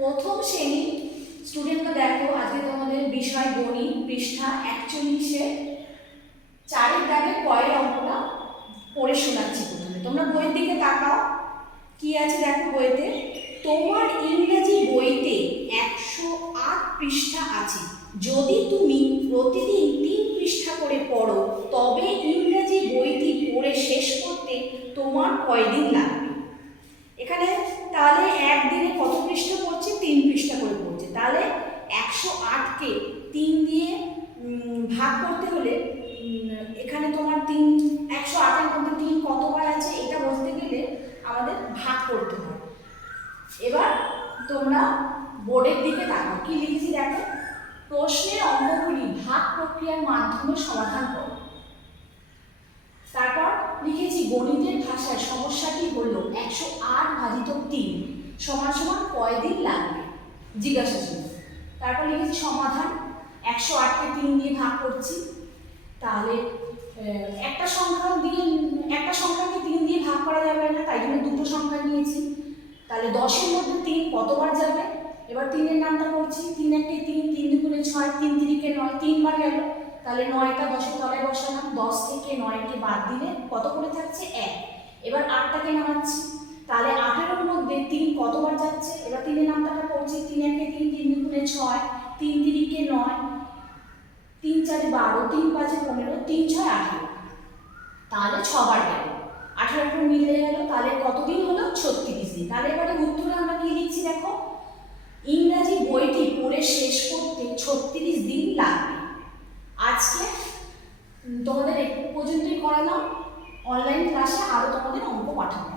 প্রথম শ্রেণী স্টুডেন্টরা দেখো, আজকে তোমাদের বিষয় গণিত, পৃষ্ঠা 41-এ 4-এর দাগের পরের অঙ্কটা পড়ে শোনাচ্ছি। প্রথমে তোমরা বইয়ের দিকে তাকাও, কি আছে দেখো বইতে। তোমার ইংরেজি বইতে 108 পৃষ্ঠা আছে। যদি তুমি প্রতিদিন 3 পৃষ্ঠা করে পড়ো, তবে ইংরেজি বইটি পড়ে শেষ করতে তোমার কয়দিন লাগবে? এখানে তাহলে একদিনে কত পৃষ্ঠা পড়ছে? 3 পৃষ্ঠা করে পড়ছে। তাহলে 108কে 3 দিয়ে ভাগ করতে হলে এখানে তোমার 108-এর মধ্যে 3 কতবার আছে এটা বুঝতে গেলে আমাদের ভাগ করতে হয়। এবার তোমরা বোর্ডের দিকে তাকাও, কি লিখেছি দেখো। প্রশ্নের অঙ্কগুলি ভাগ প্রক্রিয়ার মাধ্যমে সমাধান করো। তারপর লিখেছি গণিতের ভাষায় সমস্যাটি হলো 108 ভাজিত 3 সমান সমান কয়দিন লাগবে, জিজ্ঞাসা ছিল। তারপর লিখেছি সমাধান, 108কে 3 দিয়ে ভাগ করছি। তাহলে একটা সংখ্যাকে 3 দিয়ে ভাগ করা যাবে না, তাই জন্য দুটো সংখ্যা নিয়েছি। তাহলে 10-এর মধ্যে 3 কতবার যাবে? এবার 3-এর নামটা করছি। 3 1 3, 3 2 6, 3 3 9, 3 বার গেল। তাহলে 9টা 10-এর তলায় বসালাম। 10 থেকে 9কে বাদ দিলে কত করে থাকছে? 1। এবার 8টাকে নামাচ্ছি। তাহলে 8-এর মধ্যে 3 কতবার যাচ্ছে? এবার 3-এর নামটা করছি। 3 1 3, 3 2 6, 3 3 9, 3 4 12, 3 5 15, 3 6 18। তাহলে 6 বার গেল। 18 মিলে গেল। তাহলে কতদিন হলো? 36 দিন। তাহলে এবারে উত্তরে আমরা কি লিখছি দেখো, ইংরাজি বইটি পড়ে শেষ করতে 36 দিন লাগবে। আজকে তোমাদের একটু পর্যন্তই করালাম। অনলাইন ক্লাসে আরও তোমাদের অঙ্ক পাঠাবো।